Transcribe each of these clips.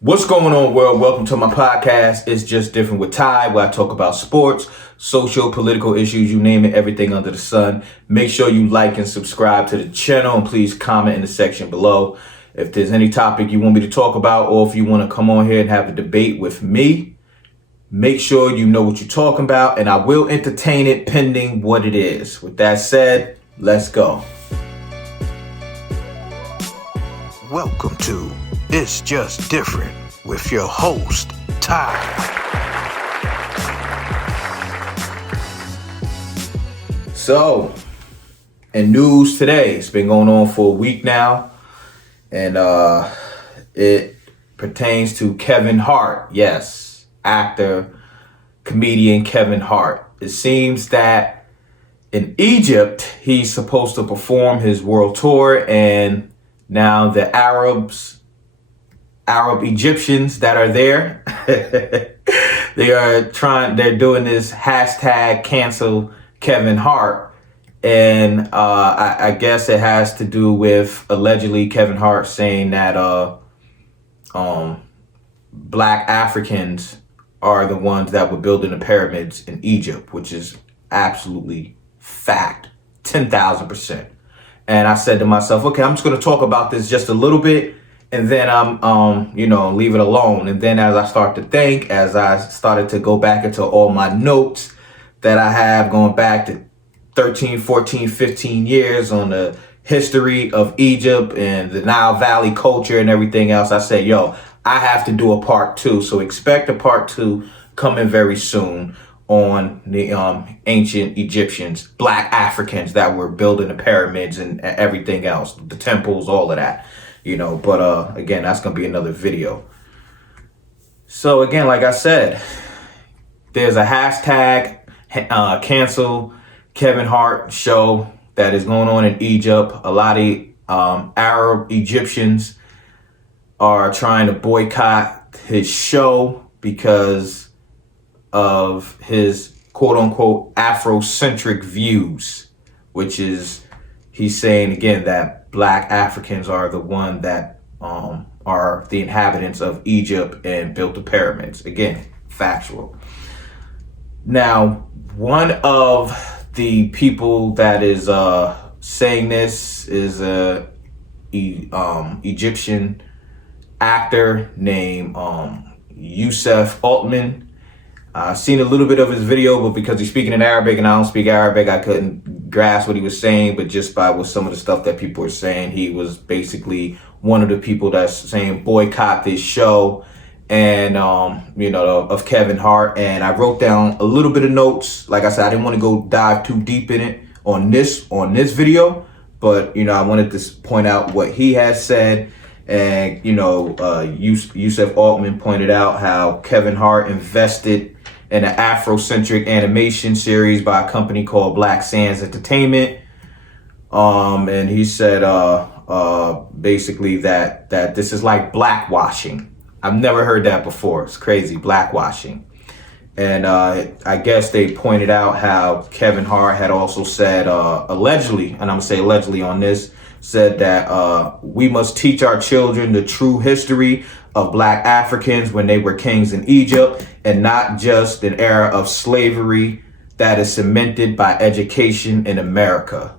What's going on, world? Welcome to my podcast. It's Just Different with Ty, where I talk about sports, social, political issues, you name it, everything under the sun. Make sure you like and subscribe to the channel, and please comment in the section below. If there's any topic you want me to talk about, or if you want to come on here and have a debate with me, make sure you know what you're talking about, and I will entertain it pending what it is. With that said, let's go. Welcome to It's Just Different with your host, Ty. So, in news today, it's been going on for a week now, and it pertains to Kevin Hart. Yes, actor, comedian Kevin Hart. It seems that in Egypt, he's supposed to perform his world tour, and now the Arab Egyptians that are there, they're doing this hashtag cancel Kevin Hart. And I guess it has to do with allegedly Kevin Hart saying that Black Africans are the ones that were building the pyramids in Egypt, which is absolutely fact, 10,000%. And I said to myself, okay, I'm just going to talk about this just a little bit, and then I'm, leave it alone. And then as I start to think, as I started to go back into all my notes that I have going back to 13, 14, 15 years on the history of Egypt and the Nile Valley culture and everything else, I said, I have to do a part 2. So expect a part 2 coming very soon on the ancient Egyptians, Black Africans that were building the pyramids and everything else, the temples, all of that, but again, that's gonna be another video. So again, like I said, there's a hashtag cancel Kevin Hart show that is going on in Egypt. A lot of Arab Egyptians are trying to boycott his show because of his quote-unquote Afrocentric views, which is, he's saying again that Black Africans are the one that are the inhabitants of Egypt and built the pyramids. Again, factual. Now, one of the people that is saying this is a Egyptian actor named Yusuf Altman. I've seen a little bit of his video, but because he's speaking in Arabic and I don't speak Arabic, I couldn't grasp what he was saying. But just by with some of the stuff that people were saying, he was basically one of the people that's saying boycott this show and, of Kevin Hart. And I wrote down a little bit of notes. Like I said, I didn't want to go dive too deep in it on this video, but, I wanted to point out what he has said. And, Yusuf Altman pointed out how Kevin Hart invested in an Afrocentric animation series by a company called Black Sands Entertainment. And he said basically that this is like blackwashing. I've never heard that before. It's crazy, blackwashing. And I guess they pointed out how Kevin Hart had also said allegedly, and I'm going to say allegedly on this, said that we must teach our children the true history of Black Africans when they were kings in Egypt, and not just an era of slavery that is cemented by education in America.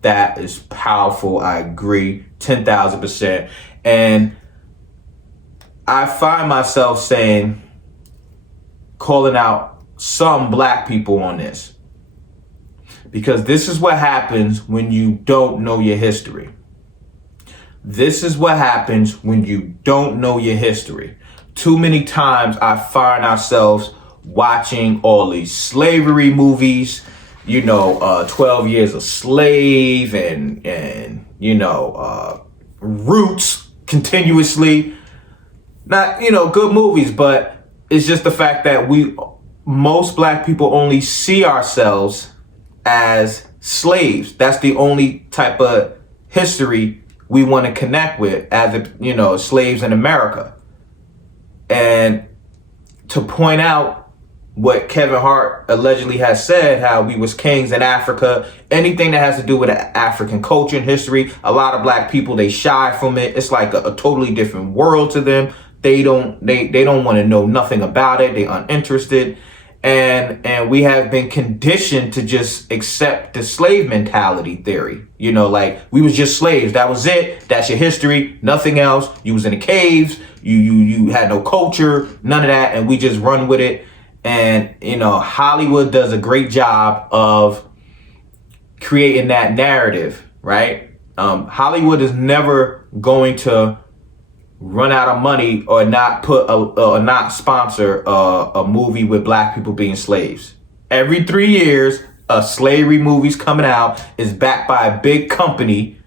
That is powerful. I agree 10,000%. And I find myself calling out some Black people on this, because this is what happens when you don't know your history. This is what happens when you don't know your history. Too many times I find ourselves watching all these slavery movies, 12 Years a Slave and Roots continuously. Not, good movies, but it's just the fact that most Black people only see ourselves as slaves. That's the only type of history we want to connect with as slaves in America. And to point out what Kevin Hart allegedly has said, how we was kings in Africa, anything that has to do with African culture and history, a lot of Black people, they shy from it. It's like a totally different world to them. They don't want to know nothing about it. They're uninterested. And we have been conditioned to just accept the slave mentality theory. You know, like we was just slaves. That was it. That's your history. Nothing else. You was in the caves. You had no culture, none of that. And we just run with it. And, you know, Hollywood does a great job of creating that narrative, right? Hollywood is never going to run out of money or not not sponsor a movie with black people being slaves. Every 3 years, a slavery movie's coming out, is backed by a big company,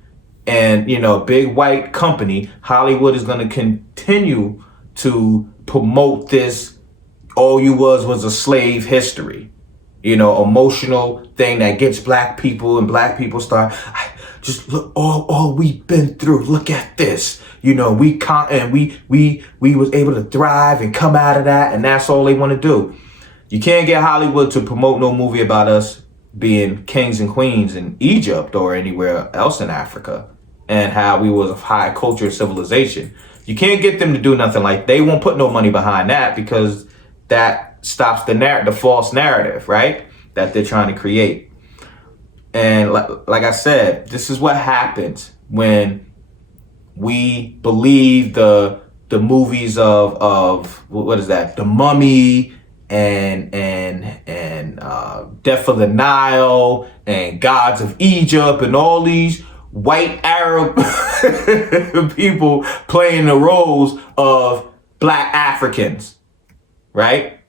and you know, big white company. Hollywood is going to continue to promote this all you was a slave history, you know, emotional thing that gets black people, and black people start, just look all we've been through. Look at this. You know, we was able to thrive and come out of that, and that's all they want to do. You can't get Hollywood to promote no movie about us being kings and queens in Egypt or anywhere else in Africa, and how we was a high culture civilization. You can't get them to do nothing like they won't put no money behind that, because that stops the false narrative, right? That they're trying to create. And like I said, this is what happens when we believe the movies of what is that? The Mummy and Death of the Nile and Gods of Egypt and all these white Arab people playing the roles of black Africans, right?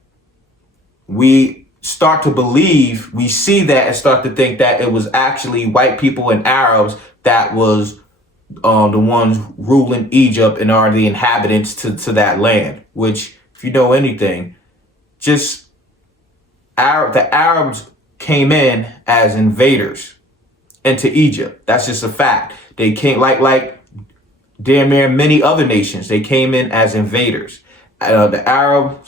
We start to believe, we see that and start to think that it was actually white people and Arabs that was the ones ruling Egypt and are the inhabitants to that land, which, if you know anything, just the Arabs came in as invaders into Egypt. That's just a fact. They came like damn near many other nations. They came in as invaders. The Arab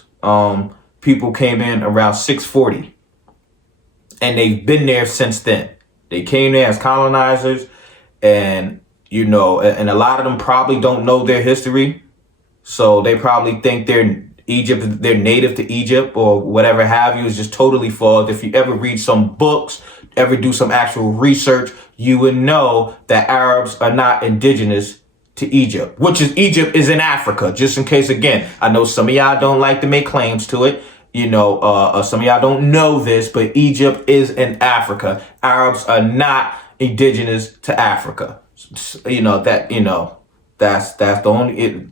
people came in around 640, and they've been there since then. They came there as colonizers, and you know, and a lot of them probably don't know their history. So they probably think they're native to Egypt or whatever have you. Is just totally false. If you ever read some books, ever do some actual research, you would know that Arabs are not indigenous to Egypt, Egypt is in Africa. Just in case, again, I know some of y'all don't like to make claims to it. You know, some of y'all don't know this, but Egypt is in Africa. Arabs are not indigenous to Africa. You know, that's the only,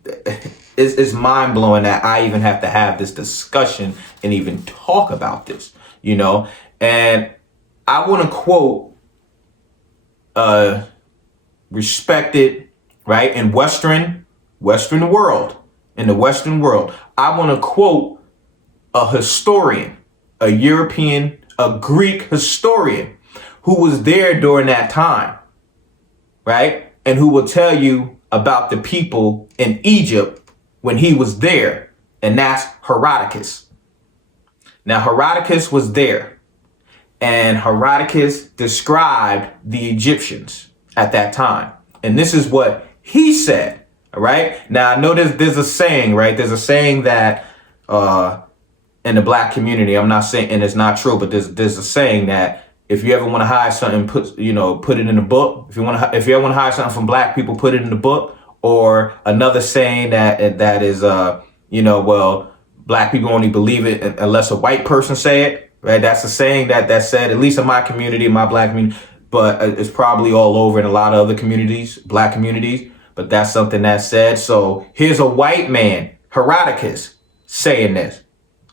it's mind blowing that I even have to have this discussion and even talk about this, you know. And I want to quote respected, right, in the Western world, I want to quote a historian, a Greek historian who was there during that time, right? And who will tell you about the people in Egypt when he was there. And that's Herodotus. Now, Herodotus was there, and Herodotus described the Egyptians at that time. And this is what he said, all right? Now, I know there's a saying, right? There's a saying that in the black community, I'm not saying, and it's not true, but there's a saying that if you ever want to hide something, put it in a book. If you ever want to hide something from black people, put it in the book. Or another saying that is, well, black people only believe it unless a white person say it, right? That's a saying that's said, at least in my community, my black community, but it's probably all over in a lot of other communities, black communities. But that's something that's said. So here's a white man, Herodotus, saying this.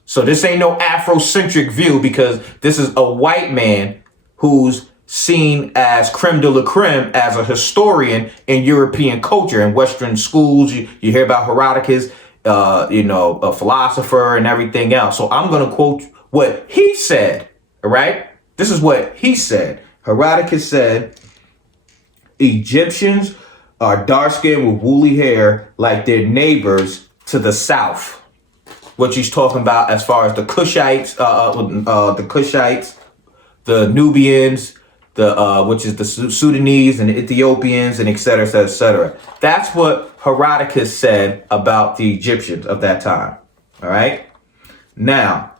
So this ain't no Afrocentric view, because this is a white man who's seen as creme de la creme, as a historian in European culture. In Western schools, you hear about Herodotus, a philosopher and everything else. So I'm going to quote what he said, all right? This is what he said. Herodotus said, Egyptians are dark-skinned with woolly hair like their neighbors to the south. What he's talking about as far as the Kushites, the Nubians, which is the Sudanese and the Ethiopians and et cetera, et cetera, et cetera. That's what Herodotus said about the Egyptians of that time. All right. Now,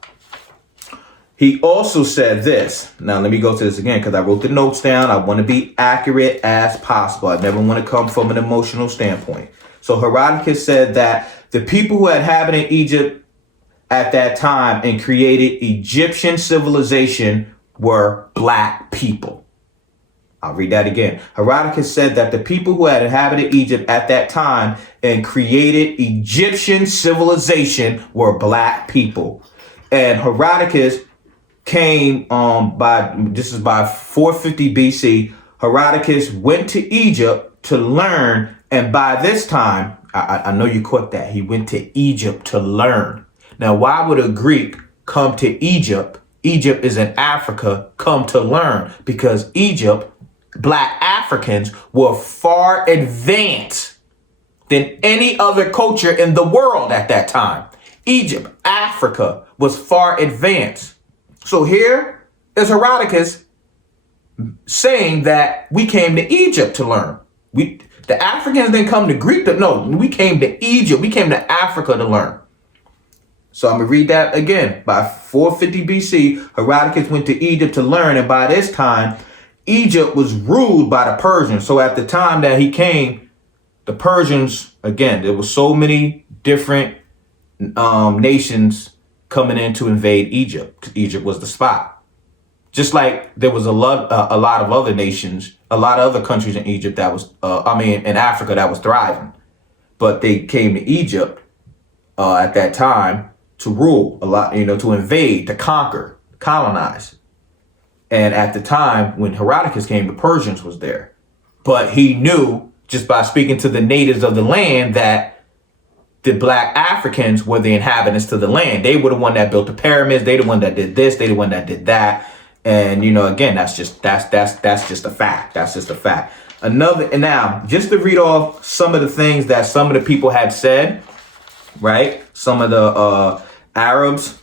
he also said this. Now, let me go to this again because I wrote the notes down. I want to be accurate as possible. I never want to come from an emotional standpoint. So Herodotus said that the people who inhabited Egypt at that time and created Egyptian civilization were black people. I'll read that again. Herodotus said that the people who had inhabited Egypt at that time and created Egyptian civilization were black people. And Herodotus came by 450 BC. Herodotus went to Egypt to learn. And by this time, I know you caught that. He went to Egypt to learn. Now, why would a Greek come to Egypt? Egypt is in Africa, come to learn, because Egypt, black Africans were far advanced than any other culture in the world at that time. Egypt, Africa was far advanced. So here is Herodotus saying that we came to Egypt to learn. The Africans didn't come to Greek. No, we came to Egypt. We came to Africa to learn. So I'm going to read that again. By 450 BC, Herodotus went to Egypt to learn. And by this time, Egypt was ruled by the Persians. So at the time that he came, the Persians, again, there were so many different nations coming in to invade Egypt, because Egypt was the spot. Just like there was a lot of other nations, a lot of other countries in Egypt that was, in Africa that was thriving. But they came to Egypt at that time to rule a lot, to invade, to conquer, colonize. And at the time when Herodotus came, the Persians was there. But he knew just by speaking to the natives of the land that the black Africans were the inhabitants to the land. They were the one that built the pyramids. They the one that did this. They the one that did that. And, again, that's just a fact. That's just a fact. And now, just to read off some of the things that some of the people had said, right? Some of the Arabs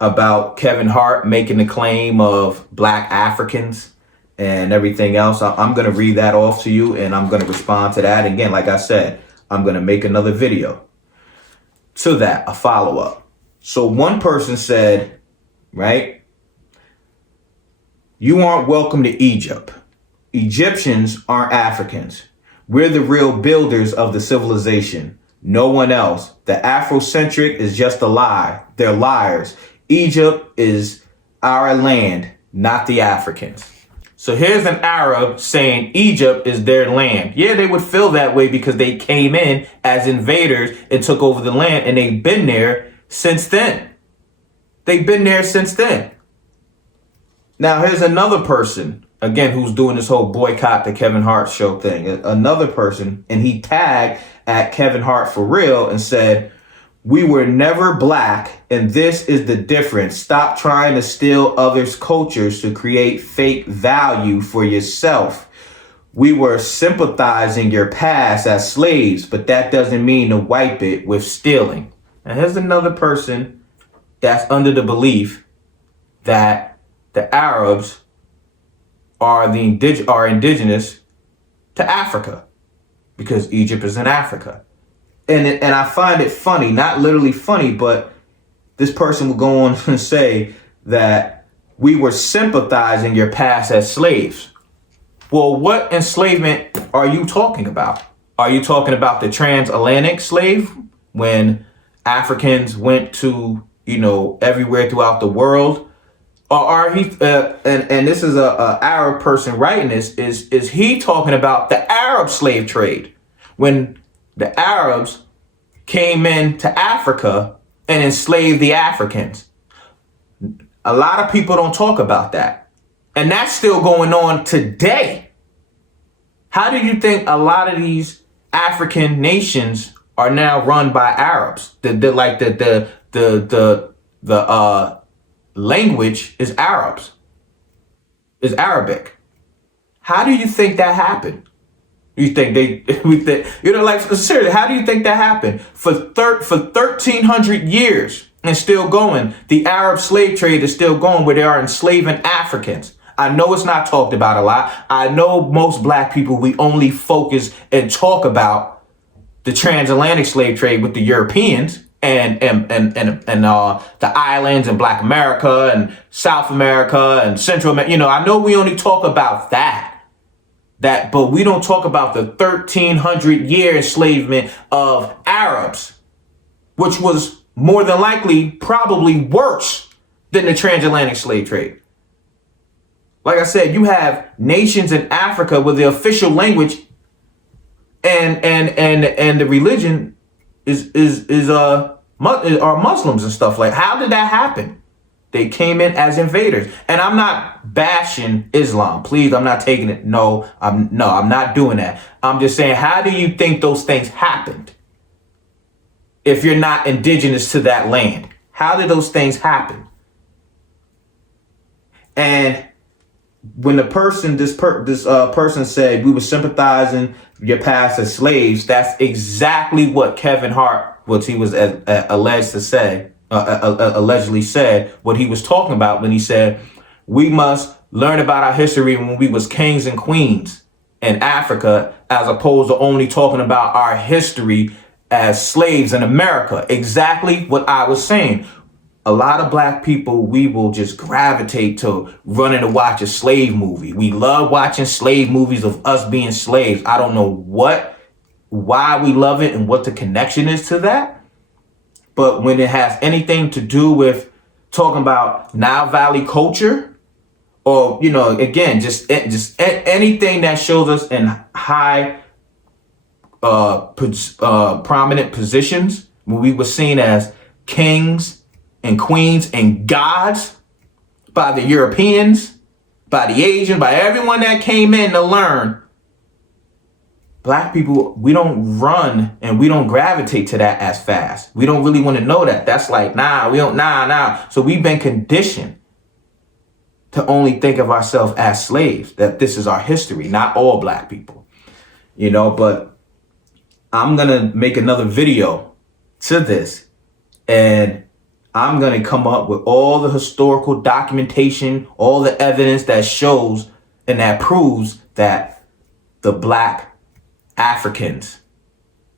about Kevin Hart making the claim of black Africans and everything else. I'm going to read that off to you, and I'm going to respond to that. Again, like I said, I'm going to make another video to that, a follow-up. So one person said, right? You aren't welcome to Egypt. Egyptians aren't Africans. We're the real builders of the civilization. No one else. The Afrocentric is just a lie. They're liars. Egypt is our land, not the Africans. So here's an Arab saying Egypt is their land. Yeah, they would feel that way because they came in as invaders and took over the land, and they've been there since then. They've been there since then. Now, here's another person, again, who's doing this whole boycott the Kevin Hart show thing. Another person, and he tagged at Kevin Hart for real and said, we were never black, and this is the difference. Stop trying to steal others' cultures to create fake value for yourself. We were sympathizing your past as slaves, but that doesn't mean to wipe it with stealing. And here's another person that's under the belief that the Arabs are indigenous to Africa because Egypt is in Africa. And I find it funny, not literally funny, but this person will go on and say that we were sympathizing your past as slaves. Well, what enslavement are you talking about? Are you talking about the transatlantic slave when Africans went to, everywhere throughout the world? Or are he, and this is a Arab person writing this, is he talking about the Arab slave trade? When the Arabs came into Africa and enslaved the Africans. A lot of people don't talk about that. And that's still going on today. How do you think a lot of these African nations are now run by Arabs? The language is Arabs, is Arabic. How do you think that happened? You think seriously, how do you think that happened? For 1,300 years and still going, the Arab slave trade is still going where they are enslaving Africans. I know it's not talked about a lot. I know most black people, we only focus and talk about the transatlantic slave trade with the Europeans and the islands and Black America and South America and Central America. I know we only talk about but we don't talk about the 1,300-year enslavement of Arabs, which was more than likely probably worse than the transatlantic slave trade. Like I said, you have nations in Africa where the official language and the religion are Muslims and stuff. Like, how did that happen? They came in as invaders. And I'm not bashing Islam. Please, I'm not taking it. No, I'm not doing that. I'm just saying, how do you think those things happened? If you're not indigenous to that land, how did those things happen? And when this person said we were sympathizing your past as slaves, that's exactly what Kevin Hart, what he was allegedly said, what he was talking about when he said we must learn about our history when we was kings and queens in Africa, as opposed to only talking about our history as slaves in America. Exactly what I was saying. A lot of black people, we will just gravitate to running to watch a slave movie. We love watching slave movies of us being slaves. I don't know why we love it and what the connection is to that. But when it has anything to do with talking about Nile Valley culture, or, again, just anything that shows us in high prominent positions, when we were seen as kings and queens and gods by the Europeans, by the Asians, by everyone that came in to learn, black people, we don't run and we don't gravitate to that as fast. We don't really want to know that. That's like, nah. So we've been conditioned to only think of ourselves as slaves, that this is our history, not all black people, but I'm going to make another video to this, and I'm going to come up with all the historical documentation, all the evidence that shows and that proves that the black Africans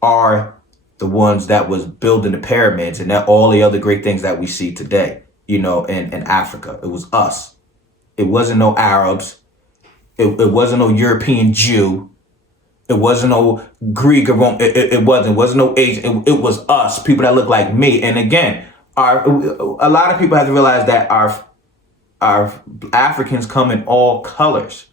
are the ones that was building the pyramids and that all the other great things that we see today, in Africa. It was us. It wasn't no Arabs. It wasn't no European Jew. It wasn't no Greek or Rome. It wasn't no Asian. It was us, people that look like me. And again, a lot of people have to realize that our Africans come in all colors.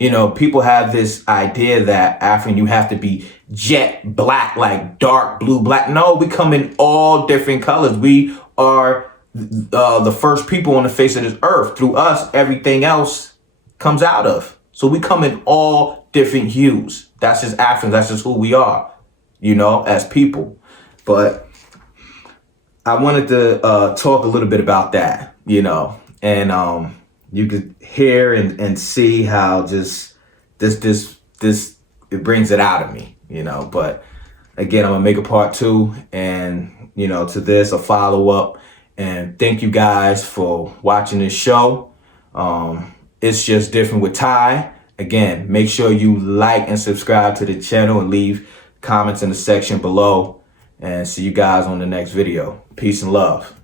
People have this idea that African, you have to be jet black, like dark blue, black. No, we come in all different colors. We are the first people on the face of this earth. Through us, everything else comes out of. So we come in all different hues. That's just Africans. That's just who we are, as people. But I wanted to talk a little bit about that, and you could hear and see how just this it brings it out of me, But again, I'm gonna make a part 2, and to this a follow up. And thank you guys for watching this show. It's Just Different with Ty. Again, make sure you like and subscribe to the channel and leave comments in the section below. And see you guys on the next video. Peace and love.